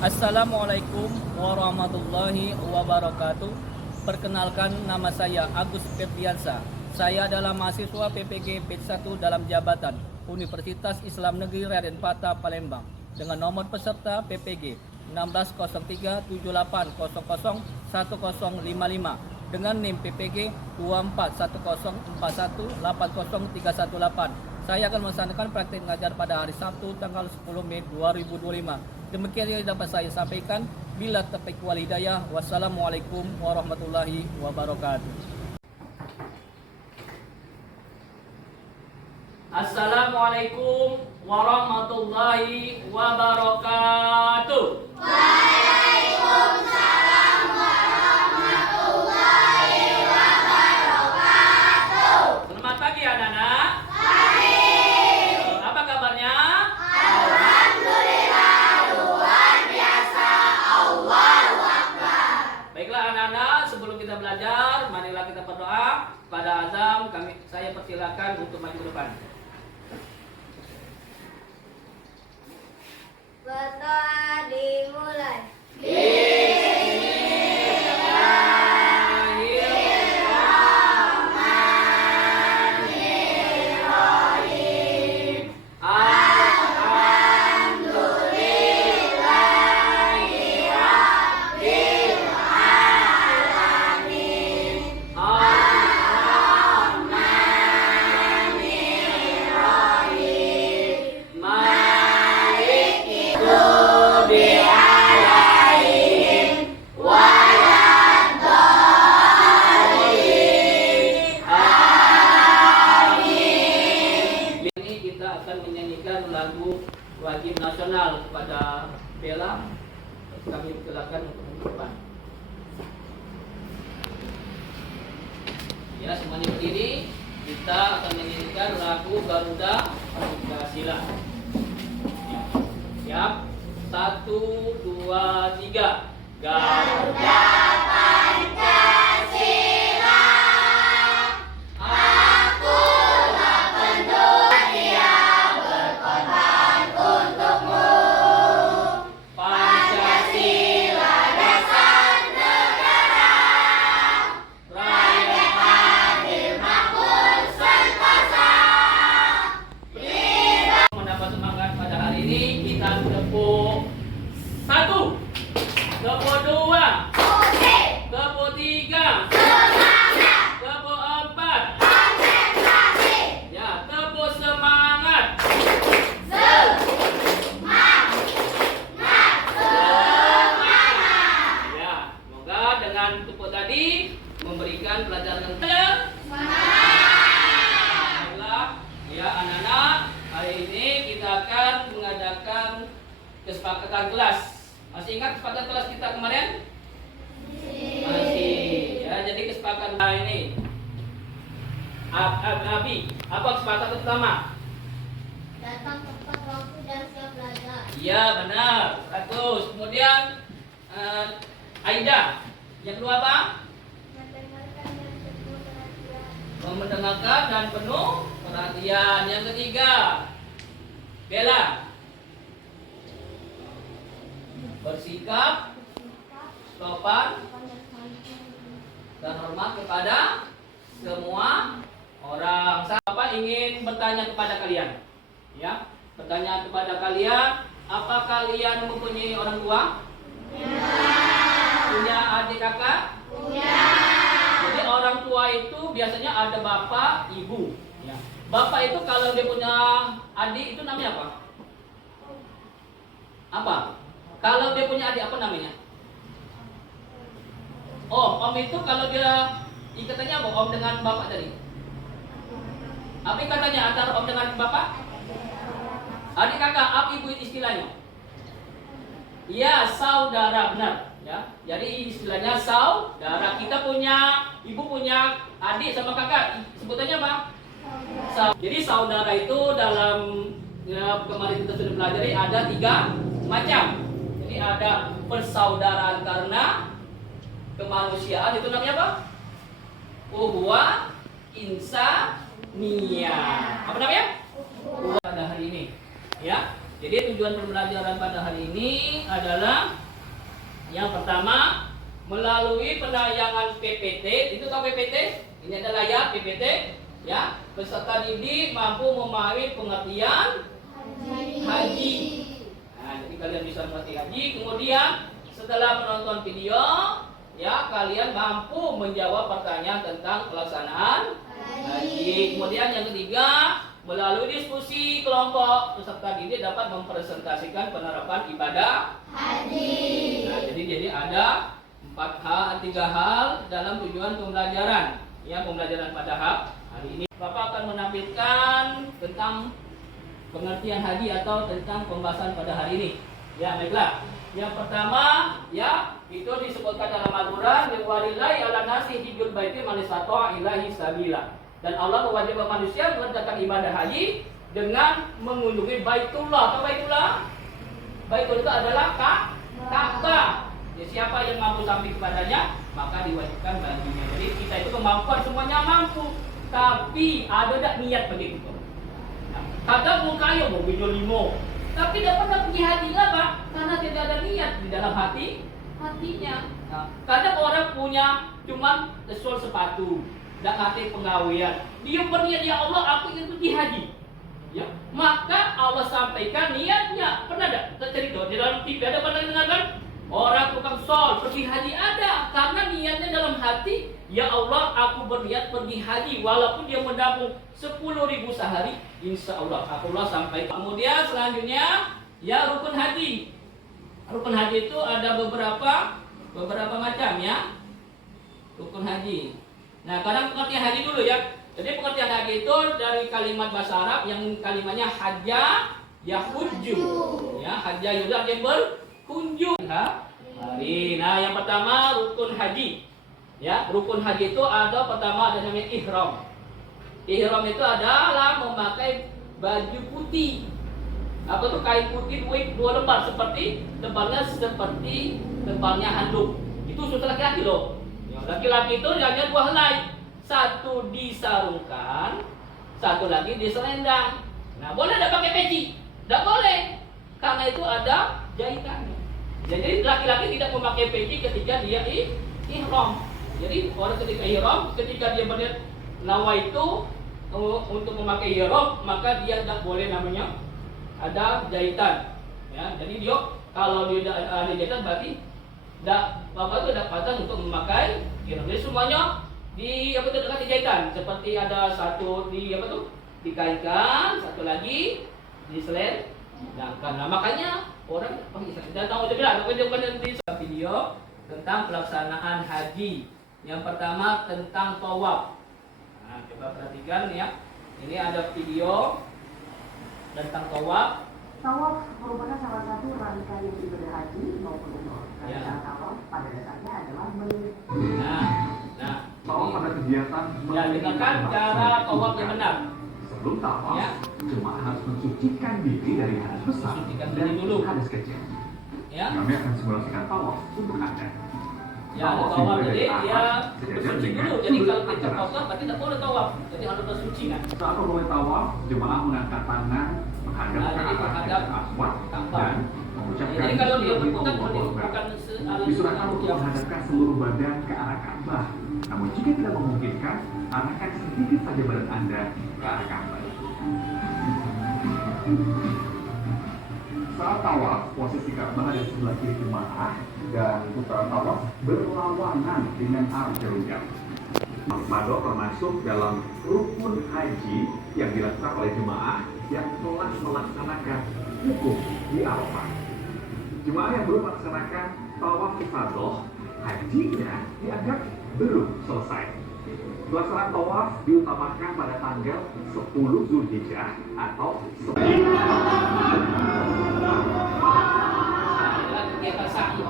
Assalamualaikum warahmatullahi wabarakatuh. Perkenalkan, nama saya Agus Febriansa. Saya adalah mahasiswa PPG Batch 1 dalam jabatan Universitas Islam Negeri Raden Patah Palembang dengan nomor peserta PPG 160378001055 dengan NIM PPG 241041803118. Saya akan melaksanakan praktik mengajar pada hari Sabtu tanggal 10 Mei 2025. Demikian yang dapat saya sampaikan. Bila taufiq wal hidayah. Wassalamualaikum warahmatullahi wabarakatuh. Assalamualaikum warahmatullahi wabarakatuh. Waalaikumsalam warahmatullahi wabarakatuh. Selamat pagi anak-anak. Apa kabarnya? Alhamdulillah, luar biasa. Allahu Akbar. Baiklah anak-anak, sebelum kita belajar, marilah kita berdoa. Pada azam saya persilakan untuk maju ke depan. Berdoa dimulai. Lagu wajib nasional kepada Bella. Kami silakan untuk maju ke depan. Ya, semuanya berdiri. Kita akan menyanyikan lagu Garuda Pancasila. Ya. Siap? 1, 2, 3. Garuda Pancasila, akulah penduduk yang berkorban untukmu. Pancasila dasar negara, rakyat adil makmur sentosa. mendapat semangat pada hari ini. Kita tepuk 1, tepuk 2, tepuk 3, tepuk 4. Ya, tepuk semangat. Ya, semoga dengan tepuk tadi memberikan pelajaran yang baiklah. Ya anak-anak, hari ini kita akan mengadakan kesepakatan kelas. Masih ingat kesepakatan kelas kita kemarin? Masih. Ya, jadi kesepakatan ini. Abi, apa kesepakatan pertama? Datang tepat waktu dan siap belajar. Iya benar, 100. Kemudian Aida, yang kedua apa? Mendengarkan dan penuh perhatian. Mendengarkan dan penuh perhatian. Yang ketiga, Bella, bersikap sopan dan hormat kepada semua orang. Saya ingin bertanya kepada kalian, ya, bertanya kepada kalian, apa kalian mempunyai orang tua? Punya adik kakak? Jadi orang tua itu biasanya ada bapak, ibu. Ya. Bapak itu kalau dia punya adik itu namanya apa? Apa? Kalau dia punya adik apa namanya? Oh, om itu kalau dia ikatannya apa? Om dengan bapak tadi. Apa ikatannya antara om dengan bapak? Adik kakak, apa ibu istilahnya? Iya, saudara, benar. Ya, jadi istilahnya saudara. Kita punya, ibu punya adik sama kakak, sebutannya apa? Jadi saudara itu dalam kemarin kita sudah pelajari ada 3 macam. Jadi ada persaudaraan karena kemanusiaan, itu namanya apa? Ukhuwah insaniyah. Apa namanya? Pada hari ini, ya. Jadi tujuan pembelajaran pada hari ini adalah yang pertama melalui penayangan PPT. Itu tahu PPT? Ini adalah ya PPT. Ya, peserta didik mampu memahami pengertian haji. Nah, jadi kalian bisa mengerti haji. Kemudian setelah menonton video, ya kalian mampu menjawab pertanyaan tentang pelaksanaan haji. Kemudian yang ketiga, melalui diskusi kelompok peserta didik dapat mempresentasikan penerapan ibadah haji. Nah, jadi ada tiga hal dalam tujuan pembelajaran. Ya, pembelajaran pada hari ini. Bapak akan menampilkan tentang pengertian haji atau tentang pembahasan pada hari ini. Ya, baiklah. Yang pertama, ya, itu disebutkan dalam Al-Quran, walillahi ala nasi hijjul baiti man istata'a ilaihi sabila. Dan Allah mewajibkan manusia mengerjakan ibadah haji dengan mengunjungi Baitullah. Atau Baitullah? Baitullah itu adalah Ka'bah. Ya, siapa yang mampu sampai kepadanya, maka diwajibkan baginya. Jadi kita itu kemampuan semuanya mampu, tapi ada tak niat begitu. Nah, kadang mau kaya mau video limo, tapi dapat pergi haji lah Pak, karena tidak ada niat di dalam hatinya. Nah, kadang orang punya cuman sol sepatu, dan hati pengawian. Dia berniat, ya Allah aku ingin pergi haji. Ya, maka Allah sampaikan niatnya. Pernah ada cerita di dalam TV, ada pernah dengarkan? Orang tukang sol pergi haji ada, karena niatnya dalam hati, ya Allah aku berniat pergi haji, walaupun dia menabung 10.000 sehari, insya Allah Allah sampai. Kemudian selanjutnya, ya rukun haji. Rukun haji itu ada beberapa macam ya. Rukun haji. Nah, kadang pengertian haji dulu ya. Jadi pengertian haji itu dari kalimat bahasa Arab yang kalimatnya hajja yahujju. Ya, hajja yudah yang berkunjung. Nah, yang pertama rukun haji. Ya, rukun haji itu ada pertama ada namanya ihram. Ihram itu adalah memakai baju putih. Apa tuh, kain putih dua lembar seperti tebalnya handuk. Itu khusus laki-laki loh. Ya, laki-laki itu hanya dua helai. Satu disarungkan, satu lagi diselendang. Nah, boleh tidak pakai peci? Tidak boleh. Karena itu ada jahitannya. Jadi laki-laki tidak memakai peci ketika dia ihram. Jadi orang ketika ihram, ketika dia berniat nawa itu untuk memakai ihram, maka dia tidak boleh namanya ada jahitan. Ya, jadi dia kalau dia ada jahitan berarti tidak pantas untuk memakai ihram. Jadi semuanya dekat jahitan. Seperti ada satu dikaitkan, satu lagi diselendangkan. Nah, makanya orang tidak tahu bilang di video tentang pelaksanaan haji. Yang pertama tentang tawaf. Nah, coba perhatikan ya. Ini ada video tentang tawaf. Tawaf merupakan salah satu rangkaian ibadah haji maupun umroh. Rangkaian tawaf pada dasarnya adalah Nah, tawaf pada kegiatan ya, dengarkan cara tawaf yang benar. Sebelum tawaf, Ya. jemaah harus mensucikan diri dari hadas besar Mensucikan dan diri dulu. hadas kecil. Ya. Kami akan simulasikan tawaf untuk Anda. Ya, ada tawaf jadi dia bersuci dulu. Jadi kalau kita kotor berarti tidak boleh tawaf. Jadi harus bersuci kan. Saat memulai tawaf, jemaah mengangkat tangan menghadap Nah, ke jadi arah menghadap Hajar Aswad Ka'bah. dan mengucapkan Jadi kalau dia Allahu berputar Akbar. bukan Disunahkan untuk menghadapkan seluruh badan ke arah Ka'bah. Namun jika tidak memungkinkan, arahkan sedikit saja badan Anda ke arah Ka'bah. Saat tawaf, posisi Ka'bah ada di sebelah kiri jemaah dan putaran tawaf berlawanan dengan arah Jerusalem. Mado termasuk dalam rukun haji yang dilakukan oleh jemaah yang telah melaksanakan wukuf di Arafah. Jemaah yang belum melaksanakan tawaf ifadah, hajinya dianggap belum selesai. Pelaksanaan tawaf diutamakan pada tanggal 10 Zulhijjah atau 10. kegiatan sa'i.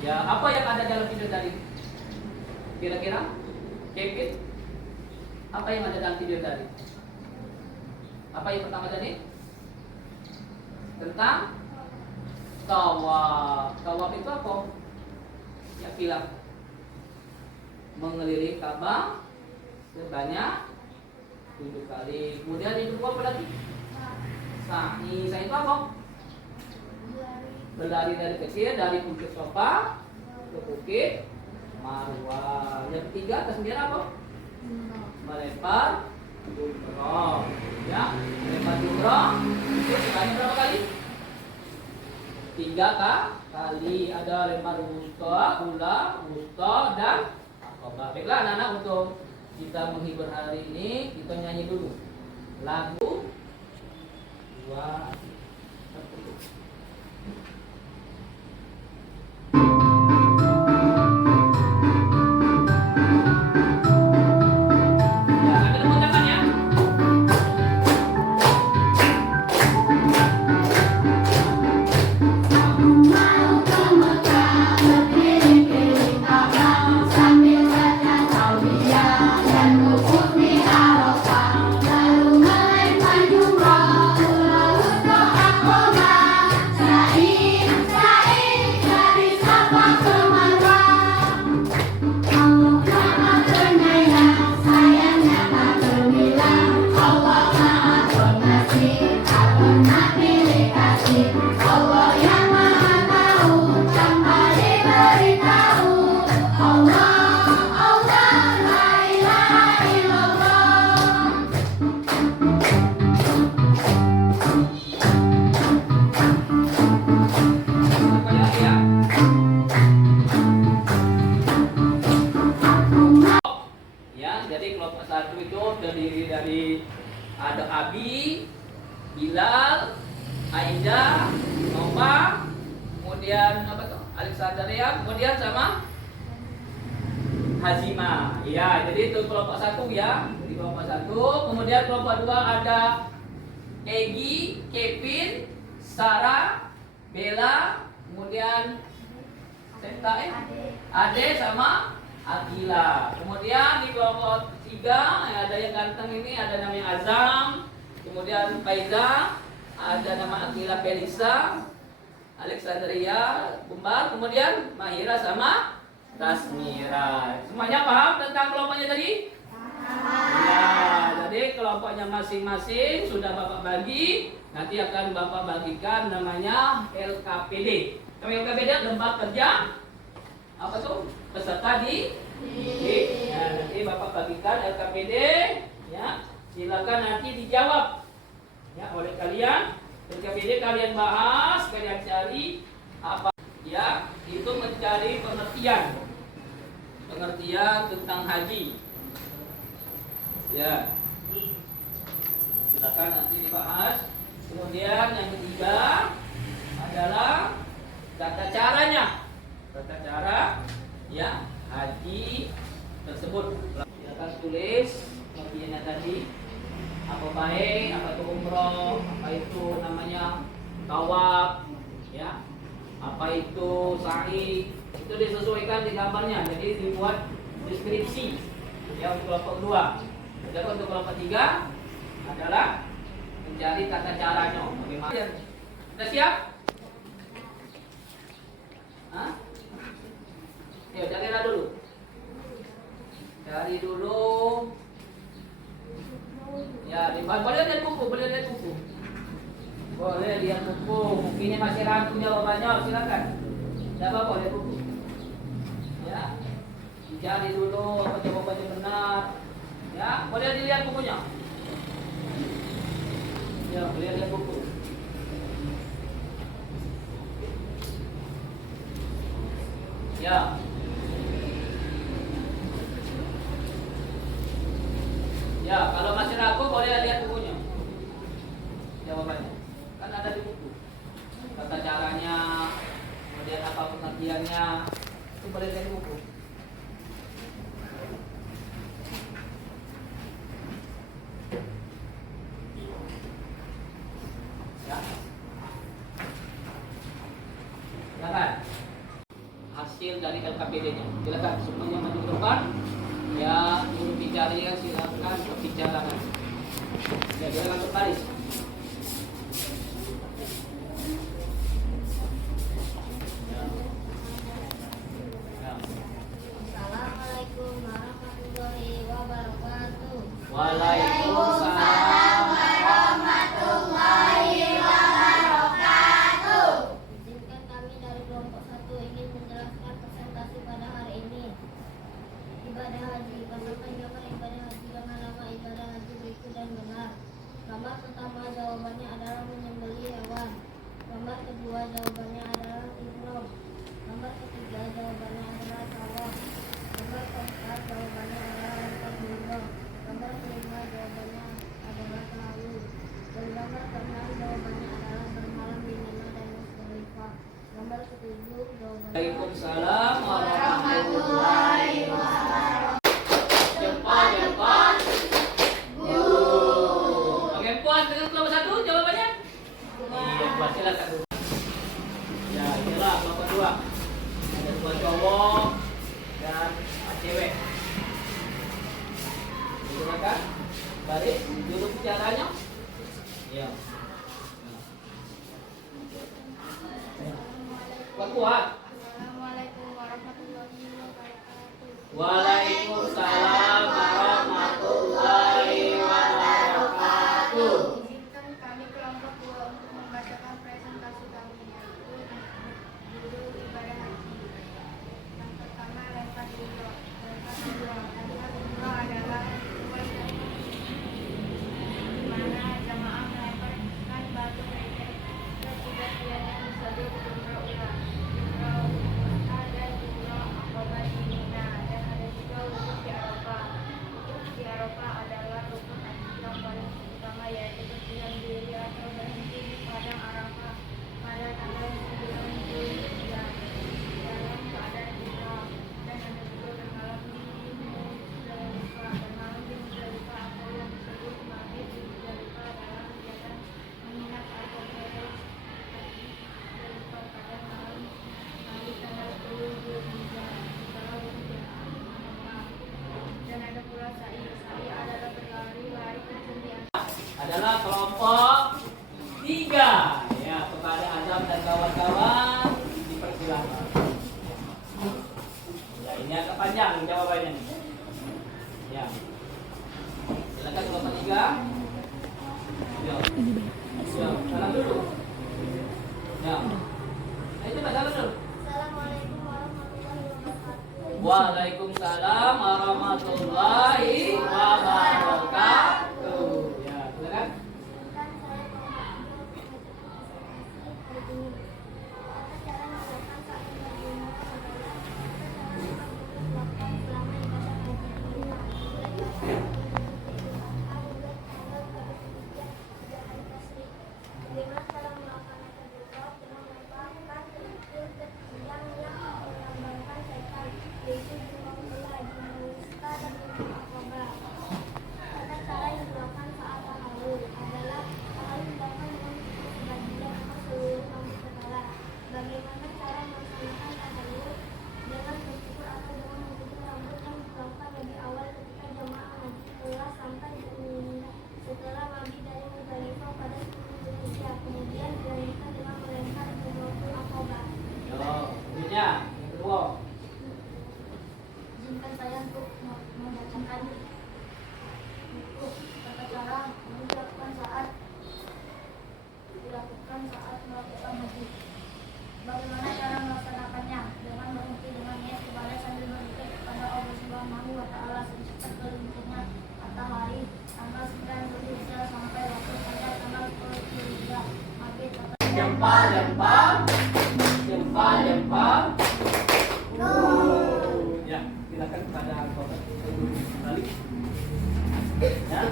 Ya, apa yang ada dalam video tadi? Kira-kira? Kevin? Apa yang ada dalam video tadi? Apa yang pertama tadi? Tentang tawaf. Tawaf itu apa? Ya, bilang mengelilingi Ka'bah sebanyak 7 kali. Kemudian yang kedua apa lagi? Sa'i. Sa'i itu apa? Berlari dari kecil dari Bukit Sofa ke Bukit Marwah. Yang ketiga kesembilan apa? Melempar jumroh. Ya, melempar jumroh itu sebanyak berapa kali? 3 kali. Ada lempar wusta, ula, wusta, dan akobah. Baiklah anak-anak, untuk kita menghibur hari ini kita nyanyi dulu lagu 2. Ada Abi, Bilal, Aida, Nova, kemudian apa tuh? Alexandria, kemudian sama Hazima. Ya, jadi itu kelompok 1 ya. Di kelompok 1, kemudian kelompok 2 ada Egi, Kevin, Sarah, Bella, kemudian Ade sama Akila. Kemudian di kelompok 3 ada yang ganteng ini, ada namanya Azam, kemudian Faiza, ada nama Akila Felisa, Alexandria, Bumbar, kemudian Mahira sama Tasmira. Semuanya paham tentang kelompoknya tadi? Ya, jadi kelompoknya masing-masing sudah Bapak bagi, nanti akan Bapak bagikan namanya LKPD. LKPD lembar kerja apa tuh? Peserta didik. Ya, nanti Bapak bagikan LKPD, ya. Silakan nanti dijawab ya oleh kalian. LKPD kalian bahas, kalian cari apa ya? Itu mencari pengertian tentang haji. Ya. Silakan nanti dibahas. Kemudian yang ketiga adalah tata caranya. Tata cara ya haji tersebut. Silakan tulis pengertiannya tadi. Apa baik, apa itu umroh, apa itu namanya tawaf, ya. Apa itu sa'i. Itu disesuaikan di gambarnya. Jadi dibuat deskripsi ya untuk kelompok 2. Dan untuk kelompok 3 adalah mencari tata caranya. Bagaimana? Sudah siap? Hah? Ya, cari dulu. Cari dulu. Ya, boleh lihat buku, boleh lihat buku. Boleh lihat buku. Mungkin masih ragu jawabannya, silakan. Tidak apa-apa, lihat buku. Ya. Cari dulu apa jawabannya benar. Ya, boleh dilihat bukunya. Ya, boleh lihat buku. Ya. Ya, kalau masih ragu boleh lihat bukunya. Jawabannya kan ada di buku. Tata caranya, kemudian apa pengertiannya, itu boleh lihat di buku. Ya. Silakan. hasil dari LKPD-nya. Silakan semuanya maju ke depan. Ya, juru bicaranya silakan berbicarakan. Ya, silakan berbaris. Assalamualaikum warahmatullahi wabarakatuh. Waalaikumsalam warahmatullahi wabarakatuh. Izinkan kami dari kelompok 1 ingin menjelaskan presentasi pada hari ini. Ibadah haji. Pasalkan jawaban ibadah haji dengan nama ibadah haji berikut dan benar. Gambar pertama jawabannya adalah menyembelih hewan. Gambar kedua jawabannya adalah ihram. Gambar ketiga jawabannya adalah tawaf. Gambar keempat jawabannya adalah lempar jumroh. Gambar kelima jawabannya adalah tahallul. Dan gambar keenam jawabannya adalah bermalam di Mina dan Musdalifah. Gambar ketujuh jawabannya Waalaikumsalam warahmatullahi wabarakatuh. Jempol. Oke, puas dengan kelompok 1 jawabannya? Iya, puas, silakan. Ya, inilah kelompok 2. Ada 2 cowok dan 4 cewek. Silakan. Baris, duduk bicaranya. Iya. Kuat. Assalamualaikum warahmatullahi wabarakatuh. Waalaikumsalam warahmatullahi wabarakatuh. Izinkan kami kelompok 2 untuk membacakan presentasi kami, yaitu judul ibadah haji. Yang pertama lempar jumroh. Lempar jumroh adalah ritual di mana jamaah melemparkan batu kerikil setidak-tidaknya disebut jumroh ula, jumroh Mekah dan jumroh Aqabah di Mina. Dan ada juga wukuf di Arafah. Wukuf di Arafah adalah rukun haji yang paling utama, yaitu berdiam diri atau berhenti di padang Arafah pada tanggal 9 Zulhijjah dalam keadaan ihram. Dan ada juga bermalam di Musdalifah. Bermalam di Musdalifah atau yang disebut mabit di Musdalifah adalah kegiatan menginap atau beres haji Musdalifah pada malam hari tanggal 10 Zulhijjah setelah wukuf Arafah. Dan ada pula sa'i. Sa'i adalah berlari-lari kecil di Adalah kelompok 3. Ya, kepada Adam dan kawan-kawan dipersilakan. Ya, ini agak panjang jawabannya nih. Ya. Silakan kelompok 3. Ya. Ya, salam dulu. Ya. Ayo coba salam dulu. Assalamualaikum warahmatullahi wabarakatuh. Waalaikumsalam warahmatullahi wabarakatuh. Ya, silakan. Izinkan saya kelompok 2 untuk membacakan presentasi hari ini. Tata cara melakukan saat berjumroh adalah tata cara yang dilakukan selama ibadah haji di Mina. Bagaimana cara melakukan lempar jumroh? Dengan melemparkan kerikil ke tiang yang melambangkan setan, yaitu jumroh ula, jumroh wusta, dan jumroh Aqabah. Tata cara yang dilakukan saat tahallul adalah tahallul dilakukan dengan mencukur sebagian atau seluruh rambut kepala. Bagaimana cara melaksanakan tahallul? Dengan mencukur atau dengan mencukur rambut yang dilakukan lebih awal ketika jamaah haji telah sampai di Mina setelah mabit dari Musdalifah pada 10 Zulhijjah. Kemudian dilanjutkan dengan melempar jumrohul Aqabah. Yo, selanjutnya yang kedua. Izinkan saya untuk membacakan untuk tata cara yang dilakukan saat melakukan haji. Bagaimana cara melaksanakannya? Dengan berhenti dengan niat ibadah sambil berzikir kepada Allah Subhanahu wa Ta'ala sejak terbentuknya matahari tanggal 9 Zulhijjah sampai waktu fajar tanggal 10 Zulhijjah. Mabit Jempol. Ya, silakan kepada kelompok balik. Ya.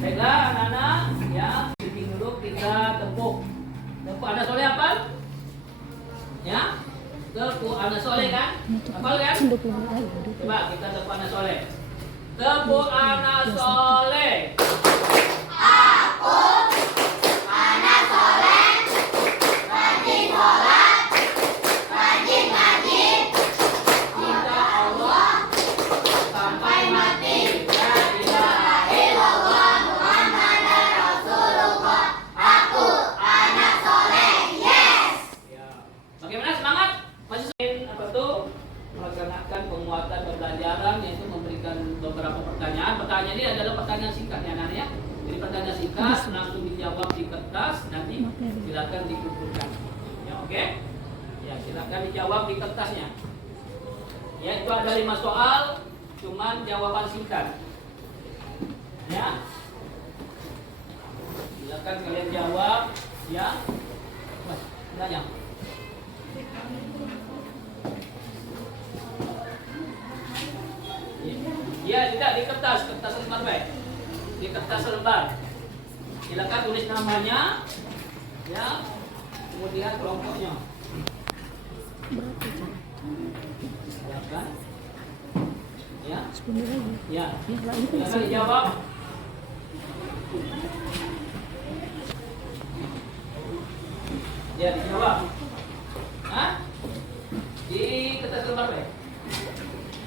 Baiklah anak-anak, ya, bikin dulu kita tepuk. Tepuk anak soleh apa? Ya. Tepuk anak soleh kan? Hafal kan? Coba kita tepuk anak soleh. Tepuk anak soleh. Rajin sholat, rajin ngaji, penguatan pembelajaran, yaitu memberikan beberapa pertanyaan. Pertanyaan ini adalah pertanyaan singkat ya Nana ya. Jadi pertanyaan singkat langsung dijawab di kertas, nanti silakan dikumpulkan. Ya oke? Ya silakan dijawab di kertasnya. Ya itu ada 5 soal, cuman jawaban singkat. Ya. Silakan kalian jawab. Ya. Mas, tanya. Ya, tidak di kertas lembar baik. Di kertas lembar. Silakan tulis namanya, ya, kemudian kelompoknya. Silakan. Ya. Ya. Silakan dijawab. Ya, dijawab. Hah? Di kertas lembar baik.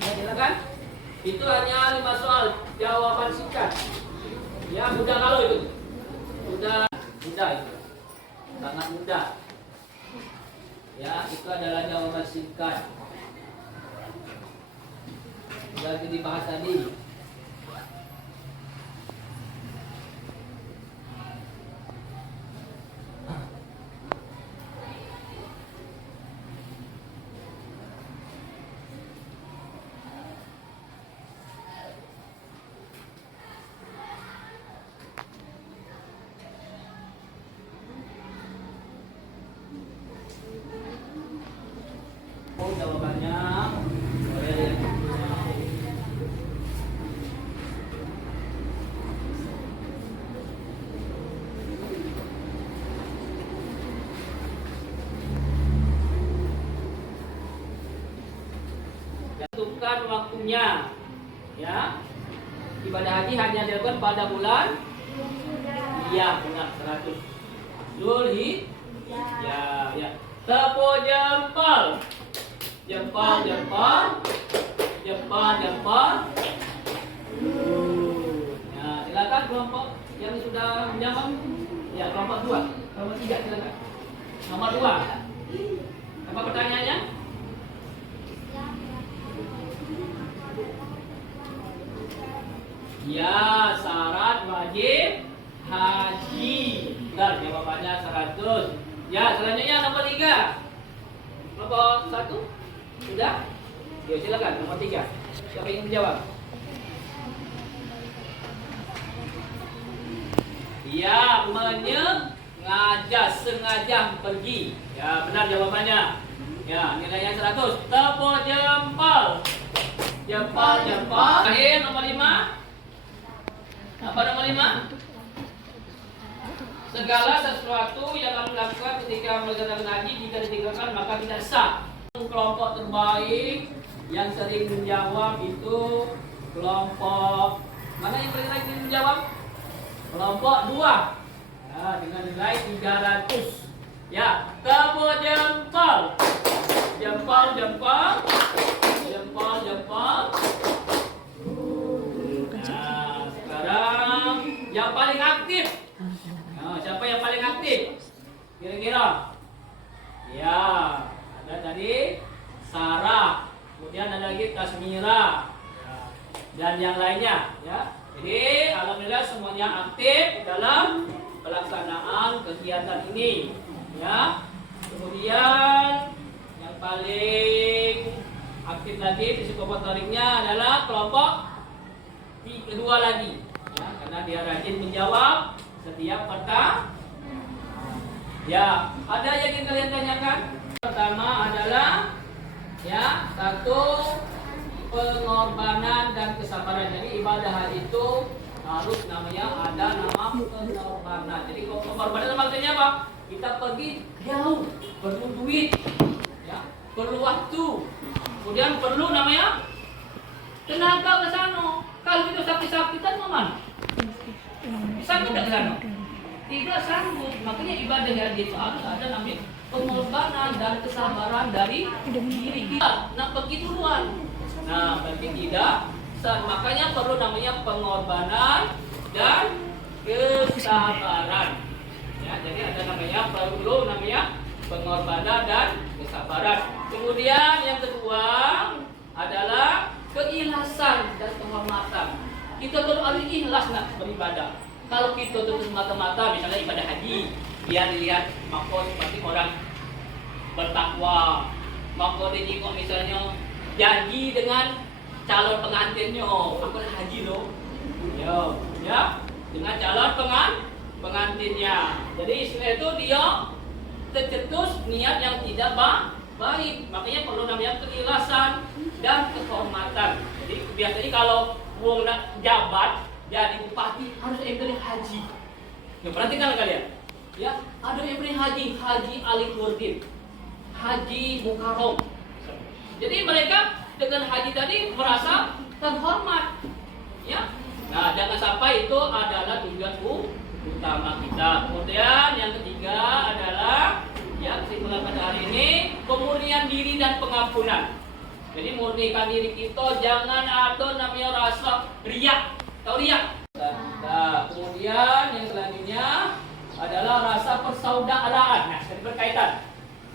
Ya, silakan. Itu hanya 5 soal jawaban singkat. Ya mudah kalau itu. Mudah itu. Sangat mudah. Ya itu adalah jawaban singkat. Sudah dibahas tadi. Oh, jawabannya tentukan waktunya. Ya. Ibadah haji hanya dilakukan pada bulan. Iya, benar 100. Zulhijjah. Ya. Tepuk jempol. Jempol. Ya, silakan kelompok yang sudah menjawab. Ya, kelompok 2. Kelompok 3 silakan. Nomor 2. Apa pertanyaannya? Ya, syarat wajib haji. Benar, jawabannya 100. Ya, selanjutnya nomor 3. Nomor 1? Sudah? Ya, silakan nomor 3. Siapa yang menjawab? Ya, sengaja pergi. Ya, benar jawabannya. Ya, nilainya 100. Tepuk jempol. Jempol. Akhir nomor 5. Apa nomor 5? Segala sesuatu yang kamu lakukan ketika melaksanakan haji jika ditinggalkan maka tidak sah. Kelompok terbaik yang sering menjawab itu kelompok mana yang paling rajin menjawab? Kelompok 2. Ya, dengan nilai 300. Ya, tepuk jempol. Jempol. Nah, sekarang yang paling aktif. Nah, siapa yang paling aktif? Kira-kira? Ya, ada tadi Sarah, kemudian ada lagi Tasmira, ya, dan yang lainnya. Ya, jadi alhamdulillah semuanya aktif dalam pelaksanaan kegiatan ini. Ya, kemudian yang paling aktif lagi psikomotoriknya adalah kelompok kedua lagi. Ya, karena dia rajin menjawab setiap pertanyaan. Ya, ada yang ingin kalian tanyakan? Pertama adalah ya, 1 pengorbanan dan kesabaran. Jadi ibadah haji itu harus namanya ada nama pengorbanan. Jadi pengorbanan maksudnya apa? Kita pergi jauh, perlu duit, ya, perlu waktu, kemudian perlu namanya tenaga ke sana. Kalau itu sakit-sakitan mana? Sanggup tidak ke sana? Tidak sanggup. Makanya ibadah haji itu harus ada namanya pengorbanan dan kesabaran dari diri kita. Nah, pergi duluan. Nah, pergi tidak. Makanya perlu namanya pengorbanan dan kesabaran. Ya, jadi ada perlu namanya pengorbanan dan kesabaran. Kemudian yang kedua adalah kita terus harus ikhlas nak beribadah. Kalau kita terus mata-mata, misalnya ibadah haji, biar dilihat maka seperti orang bertakwa, maka dia jenguk misalnya janji dengan calon pengantinnya, apa haji loh, ya, dengan calon pengantinnya. Jadi istilah itu dia tercetus niat yang tidak baik, makanya perlu namanya keikhlasan dan kehormatan. Jadi biasanya kalau wong nak jabat jadi bupati harus yang haji. Ya, perhatikan kalian. Ya, ada yang beri haji Ali Nurdin, haji Mukarram. Jadi mereka dengan haji tadi merasa terhormat. Ya. Nah, jangan sampai itu adalah tujuan utama kita. Kemudian yang ketiga adalah ya kesimpulan pada hari ini kemurnian diri dan pengampunan. Jadi murnikan diri kita, jangan ada namanya rasa riak. Tahu riak? Nah, kemudian yang selanjutnya adalah rasa persaudaraan. Nah, ini berkaitan.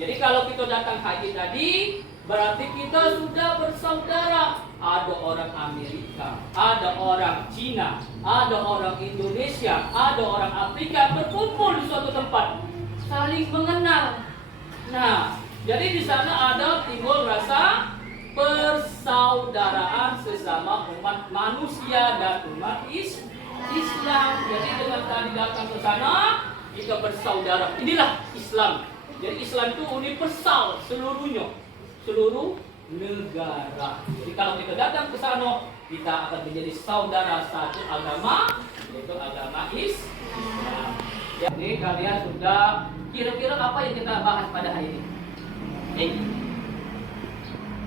Jadi kalau kita datang haji tadi, berarti kita sudah bersaudara. Ada orang Amerika, ada orang Cina, ada orang Indonesia, ada orang Afrika berkumpul di suatu tempat, saling mengenal. Nah, jadi di sana ada timbul rasa persaudaraan sesama umat manusia dan umat Islam. Jadi dengan tadi datang ke sana, kita bersaudara. Inilah Islam. Jadi Islam itu universal seluruhnya, seluruh negara. Jadi kalau kita datang ke sana, kita akan menjadi saudara satu agama, yaitu agama Islam. Jadi kalian sudah kira-kira apa yang kita bahas pada hari ini?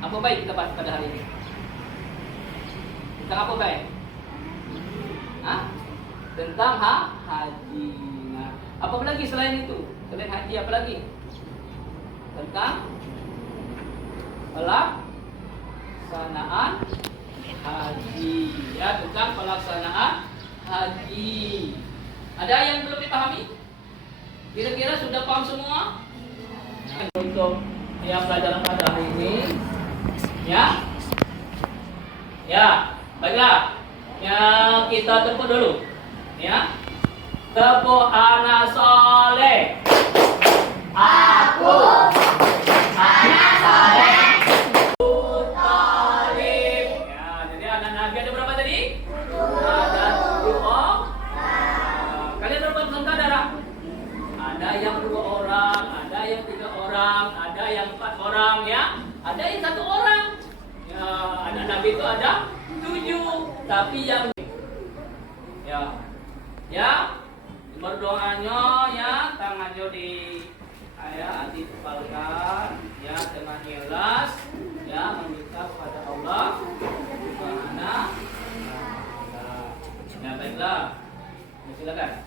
Apa baik kita bahas pada hari ini? Tentang apa baik? Hah? Tentang haji. Nah, apa lagi selain itu? Selain haji apa lagi? Tentang pelaksanaan haji. Ya, tentang pelaksanaan haji. Ada yang belum dipahami? Kira-kira sudah paham semua? Untuk yang pelajaran pada hari ini, ya, baiklah. Ya, kita tepuk dulu, ya. Tepuk anak soleh. Aku anak soleh. Talib. Ya, jadi anak Nabi ada berapa tadi? Ada 7 orang. Kalian berapa saudara? Ada yang 2 orang, ada yang 3 orang, ada yang 4 orang, ya. Ada yang 1 orang. Ya, anak Nabi itu ada 7, tapi yang berdoanya ya tangannya ditempelkan ya dengan ikhlas ya meminta kepada Allah Subhanahu. Nah, baiklah. Silakan.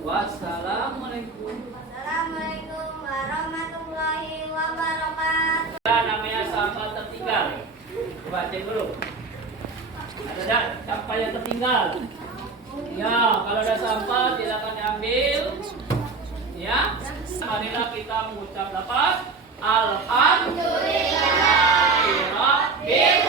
Wassalamualaikum. Assalamualaikum warahmatullahi wabarakatuh. Namanya sampah tertinggal. Coba cek dulu. Ada tak sampah yang tertinggal? Ya, kalau ada sampah silakan diambil. Ya, marilah kita mengucap lafaz Alhamdulillahirabbil alamin.